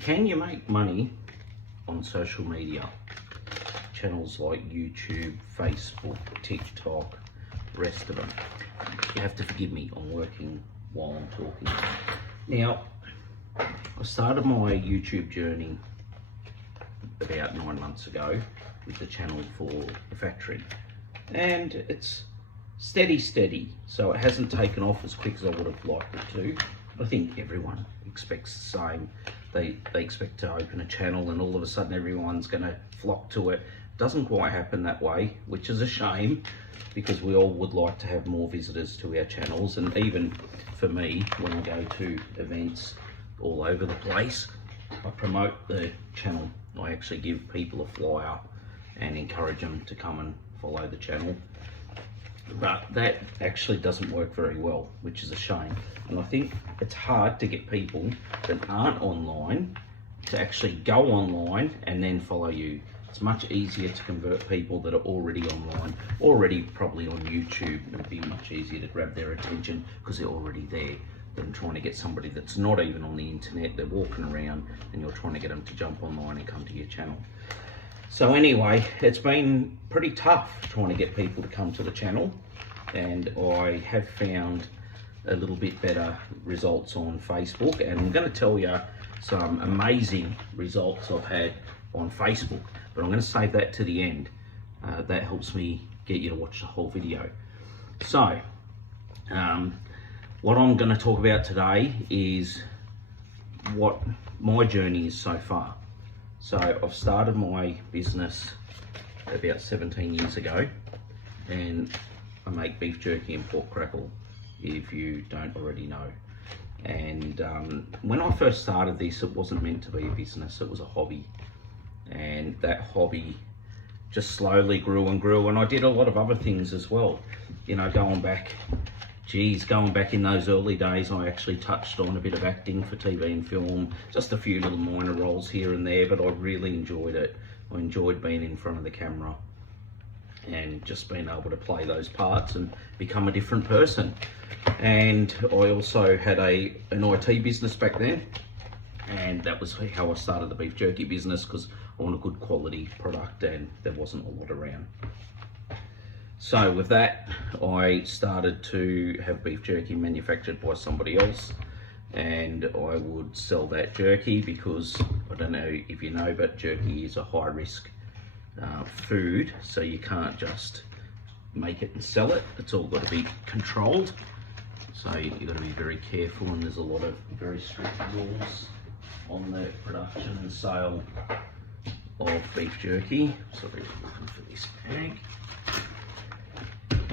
Can you make money on social media? Channels like YouTube, Facebook, TikTok, rest of them. You have to forgive me, I'm working while I'm talking. Now, I started my YouTube journey about 9 months ago with the channel for the factory, and it's steady, so it hasn't taken off as quick as I would have liked it to. I think everyone expects the same. They expect to open a channel and all of a sudden everyone's going to flock to it. Doesn't quite happen that way, which is a shame, because we all would like to have more visitors to our channels. And even for me, when I go to events all over the place, I promote the channel. I actually give people a flyer and encourage them to come and follow the channel. But that actually doesn't work very well, which is a shame. And I think it's hard to get people that aren't online to actually go online and then follow you. It's much easier to convert people that are already online, already probably on YouTube. It would be much easier to grab their attention because they're already there, than trying to get somebody that's not even on the internet. They're walking around and you're trying to get them to jump online and come to your channel. So anyway, it's been pretty tough trying to get people to come to the channel, and I have found a little bit better results on Facebook, and I'm going to tell you some amazing results I've had on Facebook, but I'm going to save that to the end. That helps me get you to watch the whole video. So what I'm going to talk about today is what my journey is so far. So I've started my business about 17 years ago, and I make beef jerky and pork crackle, if you don't already know. And when I first started this, it wasn't meant to be a business, it was a hobby. And that hobby just slowly grew and grew, and I did a lot of other things as well. You know, going back in those early days, I actually touched on a bit of acting for TV and film, just a few little minor roles here and there, but I really enjoyed it. I enjoyed being in front of the camera and just being able to play those parts and become a different person. And I also had an IT business back then, and that was how I started the beef jerky business, because I want a good quality product and there wasn't a lot around. So with that, I started to have beef jerky manufactured by somebody else, and I would sell that jerky because, I don't know if you know, but jerky is a high risk food, so you can't just make it and sell it. It's all got to be controlled, so you've got to be very careful, and there's a lot of very strict rules on the production and sale of beef jerky. Sorry, I'm looking for this bag.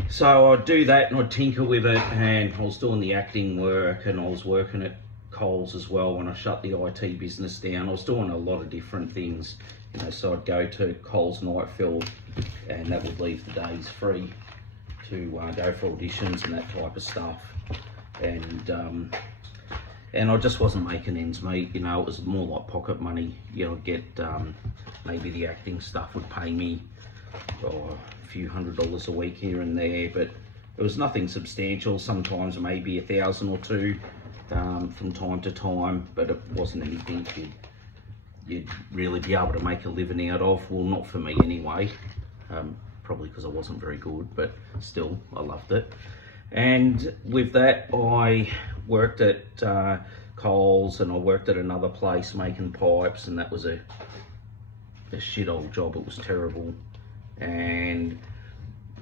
So I'd do that and I'd tinker with it, and I was doing the acting work, and I was working at Coles as well when I shut the IT business down. I was doing a lot of different things, you know, so I'd go to Coles night fill, and that would leave the days free to go for auditions and that type of stuff. And I just wasn't making ends meet, you know. It was more like pocket money. You know, I'd get maybe the acting stuff would pay me a few $100s a week here and there, but it was nothing substantial. Sometimes maybe $1,000 or $2 from time to time, but it wasn't anything you'd really be able to make a living out of. Well, not for me anyway, probably because I wasn't very good, but still I loved it. And with that, I worked at Coles, and I worked at another place making pipes, and that was a shit old job. It was terrible. And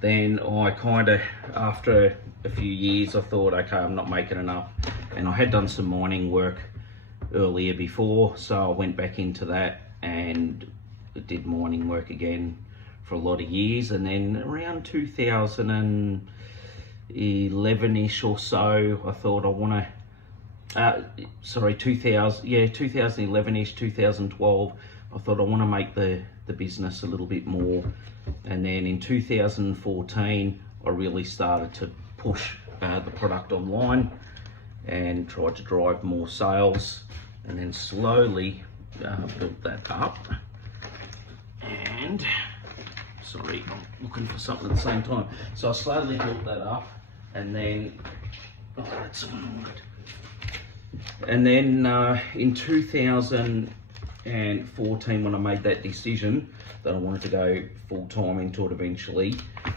then I kind of, after a few years, I thought, okay, I'm not making enough. And I had done some mining work earlier before, so I went back into that and did mining work again for a lot of years. And then around 2011-ish or so, I thought I want to, 2011-ish, 2012, I thought I want to make the business a little bit more. And then in 2014, I really started to push the product online and tried to drive more sales, and then slowly built that up. And sorry, I'm looking for something at the same time. So I slowly built that up, and then that's And then in 2014, when I made that decision that I wanted to go full-time into it eventually,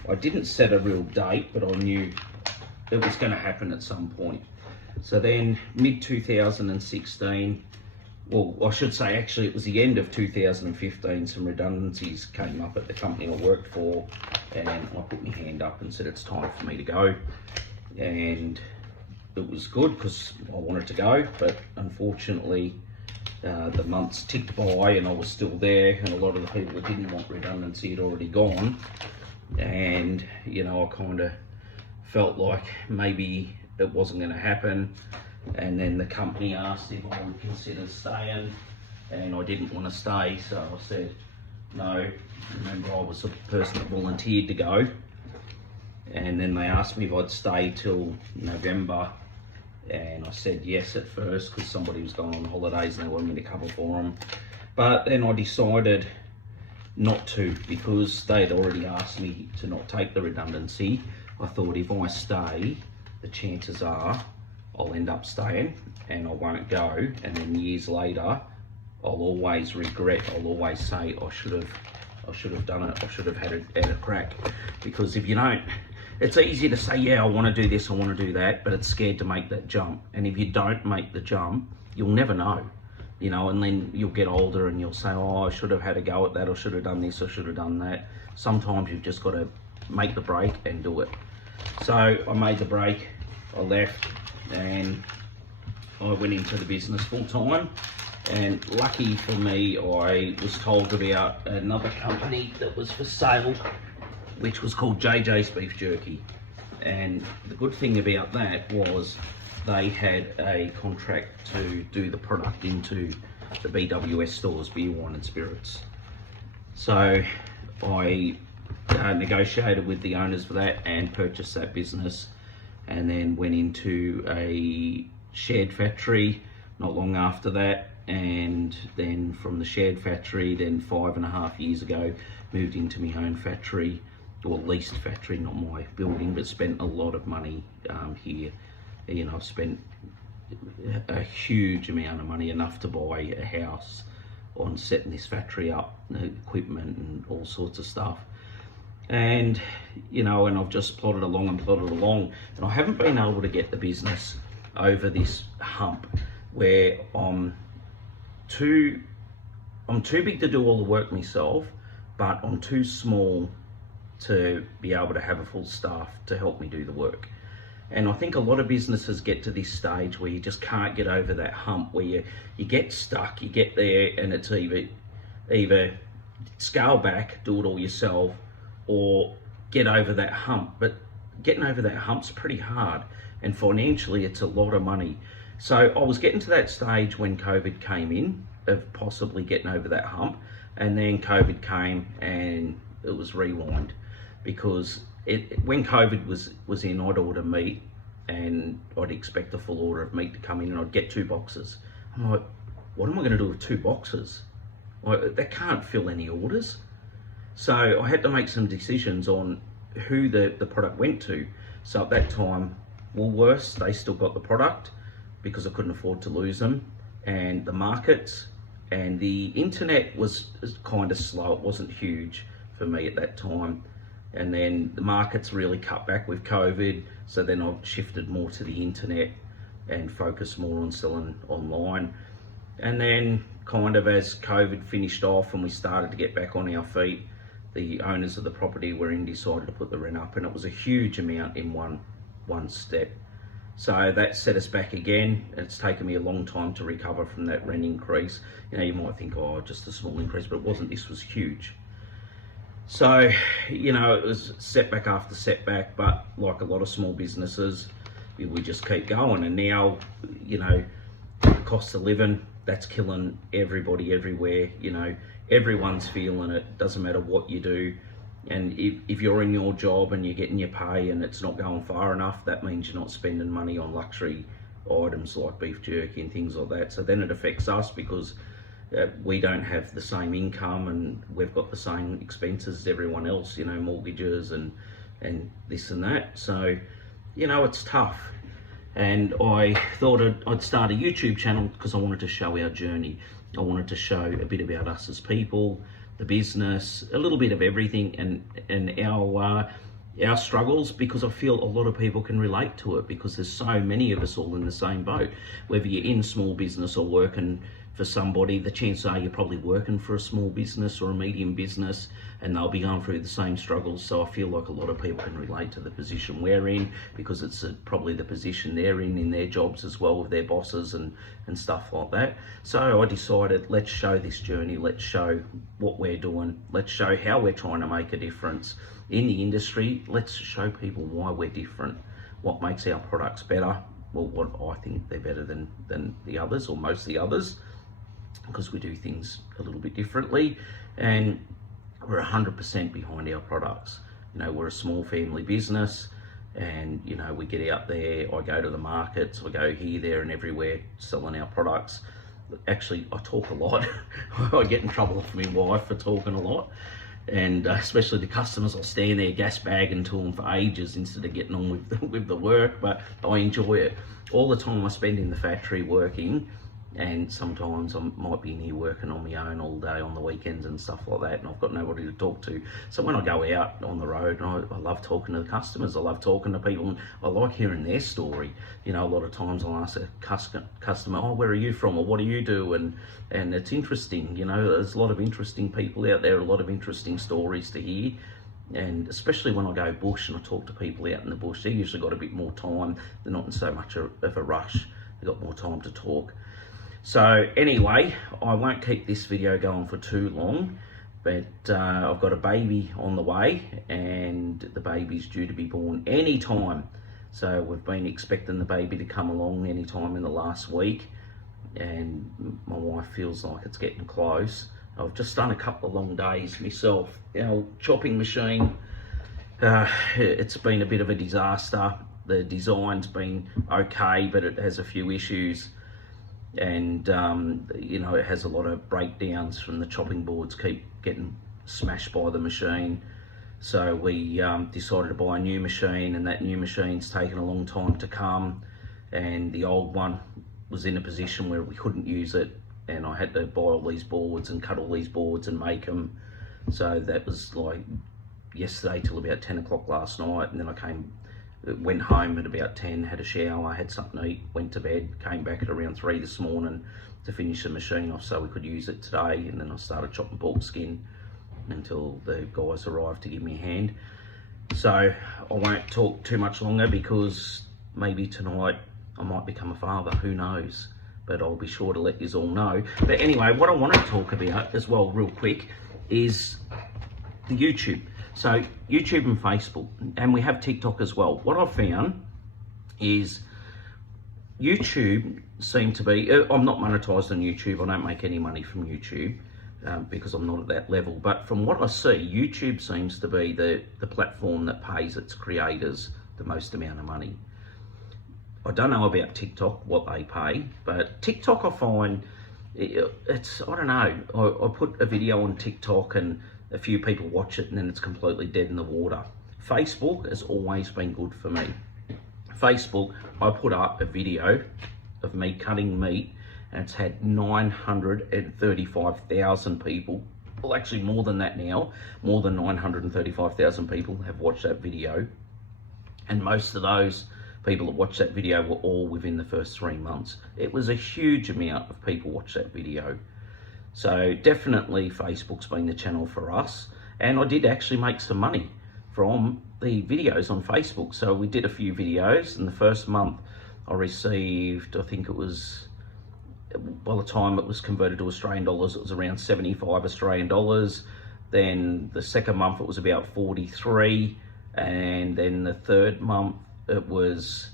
I didn't set a real date, but I knew it was going to happen at some point. So then mid-2016, well, I should say actually it was the end of 2015, some redundancies came up at the company I worked for, and I put my hand up and said it's time for me to go. And it was good because I wanted to go, but unfortunately the months ticked by and I was still there, and a lot of the people that didn't want redundancy had already gone. And you know, I kind of felt like maybe it wasn't going to happen. And then the company asked if I would consider staying, and I didn't want to stay, so I said no. Remember, I was the person that volunteered to go, and then they asked me if I'd stay till November, and I said yes at first because somebody was going on holidays and they wanted me to cover for them. But then I decided not to, because they'd already asked me to not take the redundancy. I thought if I stay, the chances are I'll end up staying and I won't go, and then years later I'll always regret. I'll always say I should have done it. I should have had a crack. Because if you don't, it's easy to say, yeah, I want to do this, I want to do that, but it's scared to make that jump. And if you don't make the jump, you'll never know, you know. And then you'll get older and you'll say, oh, I should have had a go at that, I should have done this, I should have done that. Sometimes you've just got to make the break and do it. So I made the break, I left, and I went into the business full time. And lucky for me, I was told about another company that was for sale, which was called JJ's Beef Jerky. And the good thing about that was they had a contract to do the product into the BWS stores, beer, wine and spirits. So I negotiated with the owners for that and purchased that business, and then went into a shared factory not long after that. And then from the shared factory, then 5.5 years ago, moved into my own factory, or leased factory, not my building, but spent a lot of money here. You know, I've spent a huge amount of money, enough to buy a house, on setting this factory up, equipment and all sorts of stuff. And you know, and I've just plodded along, and I haven't been able to get the business over this hump where I'm too big to do all the work myself, but I'm too small to be able to have a full staff to help me do the work. And I think a lot of businesses get to this stage where you just can't get over that hump, where you get stuck, you get there, and it's either scale back, do it all yourself, or get over that hump. But getting over that hump's pretty hard, and financially it's a lot of money. So I was getting to that stage when COVID came in, of possibly getting over that hump, and then COVID came and it was rewind. Because when COVID was in, I'd order meat and I'd expect a full order of meat to come in, and I'd get 2 boxes. I'm like, what am I going to do with 2 boxes? That can't fill any orders. So I had to make some decisions on who the product went to. So at that time, Woolworths, they still got the product because I couldn't afford to lose them, and the markets, and the internet was kind of slow. It wasn't huge for me at that time. And then the markets really cut back with COVID, so then I've shifted more to the internet and focused more on selling online. And then kind of as COVID finished off and we started to get back on our feet, the owners of the property we're in decided to put the rent up, and it was a huge amount in one step. So that set us back again. It's taken me a long time to recover from that rent increase. You know, you might think, oh, just a small increase, but it wasn't. This was huge. So, you know, it was setback after setback, but like a lot of small businesses, we just keep going. And now, you know, the cost of living, that's killing everybody everywhere. You know, everyone's feeling it. Doesn't matter what you do. And if you're in your job and you're getting your pay and it's not going far enough, that means you're not spending money on luxury items like beef jerky and things like that. So then it affects us, because we don't have the same income and we've got the same expenses as everyone else, you know, mortgages and this and that. So, you know, it's tough. and I thought I'd start a YouTube channel because I wanted to show our journey. I wanted to show a bit about us as people, the business, a little bit of everything, and our struggles, because I feel a lot of people can relate to it, because there's so many of us all in the same boat. Whether you're in small business or working for somebody, the chances are you're probably working for a small business or a medium business, and they'll be going through the same struggles. So I feel like a lot of people can relate to the position we're in, because it's probably the position they're in their jobs as well, with their bosses and stuff like that. So I decided, let's show this journey, let's show what we're doing, let's show how we're trying to make a difference in the industry. Let's show people why we're different, what makes our products better. Well, what I think they're better than the others, or most of the others, because we do things a little bit differently, and we're 100% behind our products. You know, we're a small family business, and you know, we get out there, I go to the markets, I go here, there and everywhere selling our products. Actually, I talk a lot. I get in trouble with my wife for talking a lot, and especially the customers, I'll stand there gas bagging to them for ages instead of getting on with the work, but I enjoy it. All the time I spend in the factory working, and sometimes I might be in here working on my own all day on the weekends and stuff like that, and I've got nobody to talk to. So when I go out on the road, I love talking to the customers, I love talking to people, and I like hearing their story. You know, a lot of times I'll ask a customer, oh, where are you from, or what do you do? And it's interesting. You know, there's a lot of interesting people out there, a lot of interesting stories to hear. And especially when I go bush and I talk to people out in the bush, they usually got a bit more time. They're not in so much of a rush. They've got more time to talk. So anyway, I won't keep this video going for too long, but I've got a baby on the way, and the baby's due to be born anytime. So we've been expecting the baby to come along anytime in the last week, and my wife feels like it's getting close. I've just done a couple of long days myself. You know, chopping machine, it's been a bit of a disaster. The design's been okay, but it has a few issues. And you know, it has a lot of breakdowns from the chopping boards, keep getting smashed by the machine. So we decided to buy a new machine, and that new machine's taken a long time to come, and the old one was in a position where we couldn't use it, and I had to buy all these boards and cut all these boards and make them. So that was like yesterday till about 10 o'clock last night, and then I went home at about 10, had a shower, had something to eat, went to bed, came back at around 3 this morning to finish the machine off so we could use it today. And then I started chopping pork skin until the guys arrived to give me a hand. So I won't talk too much longer, because maybe tonight I might become a father, who knows, but I'll be sure to let you all know. But anyway, what I want to talk about as well real quick is the YouTube. So YouTube and Facebook, and we have TikTok as well. What I've found is YouTube seem to be, I'm not monetized on YouTube, I don't make any money from YouTube because I'm not at that level. But from what I see, YouTube seems to be the platform that pays its creators the most amount of money. I don't know about TikTok, what they pay, but TikTok I find, it's, I don't know, I put a video on TikTok and a few people watch it, and then it's completely dead in the water. Facebook has always been good for me. Facebook, I put up a video of me cutting meat, and it's had 935,000 people, well actually more than that now, more than 935,000 people have watched that video. And most of those people that watched that video were all within the first 3 months. It was a huge amount of people watched that video. So definitely Facebook's been the channel for us, and I did actually make some money from the videos on Facebook. So we did a few videos, and the first month I received, I think it was, by the time it was converted to Australian dollars, it was around 75 Australian dollars. Then the second month it was about 43, and then the third month it was,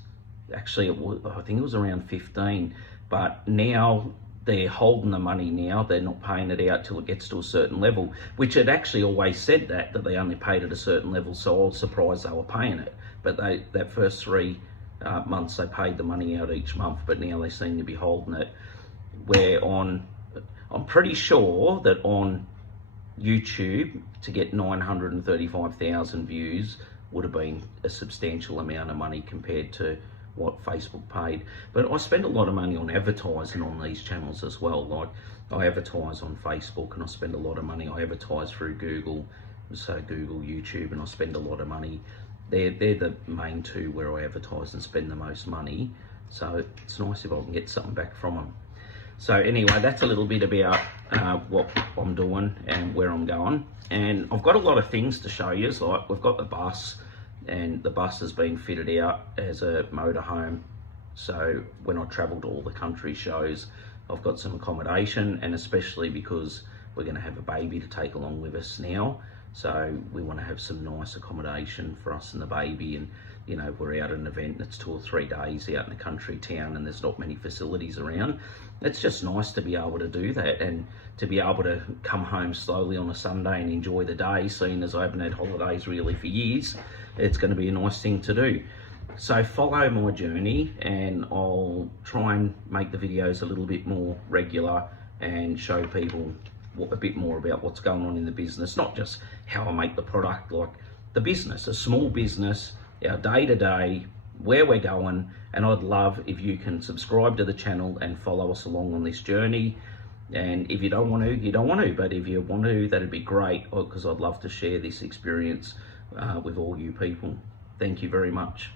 actually I think it was around 15. But now they're holding the money now, they're not paying it out till it gets to a certain level, which it actually always said that they only paid at a certain level, so I was surprised they were paying it. But that first 3 months they paid the money out each month, but now they seem to be holding it. Where I'm pretty sure that on YouTube, to get 935,000 views would have been a substantial amount of money compared to what Facebook paid. But I spend a lot of money on advertising on these channels as well. Like, I advertise on Facebook and I spend a lot of money. I advertise through Google, so Google, YouTube, and I spend a lot of money. They're the main two where I advertise and spend the most money. So it's nice if I can get something back from them. So anyway, that's a little bit about what I'm doing and where I'm going. And I've got a lot of things to show you. Like, we've got the bus, and the bus has been fitted out as a motorhome. So when I travel to all the country shows, I've got some accommodation, and especially because we're going to have a baby to take along with us now. So we want to have some nice accommodation for us and the baby. And, you know, we're out at an event that's 2 or 3 days out in a country town and there's not many facilities around. It's just nice to be able to do that and to be able to come home slowly on a Sunday and enjoy the day, seeing as I haven't had holidays really for years. It's going to be a nice thing to do. So follow my journey, and I'll try and make the videos a little bit more regular and show people a bit more about what's going on in the business, not just how I make the product, like the business, a small business, our day-to-day, where we're going. And I'd love if you can subscribe to the channel and follow us along on this journey. And if you don't want to, you don't want to, but if you want to, that'd be great, because I'd love to share this experience with all you people. Thank you very much.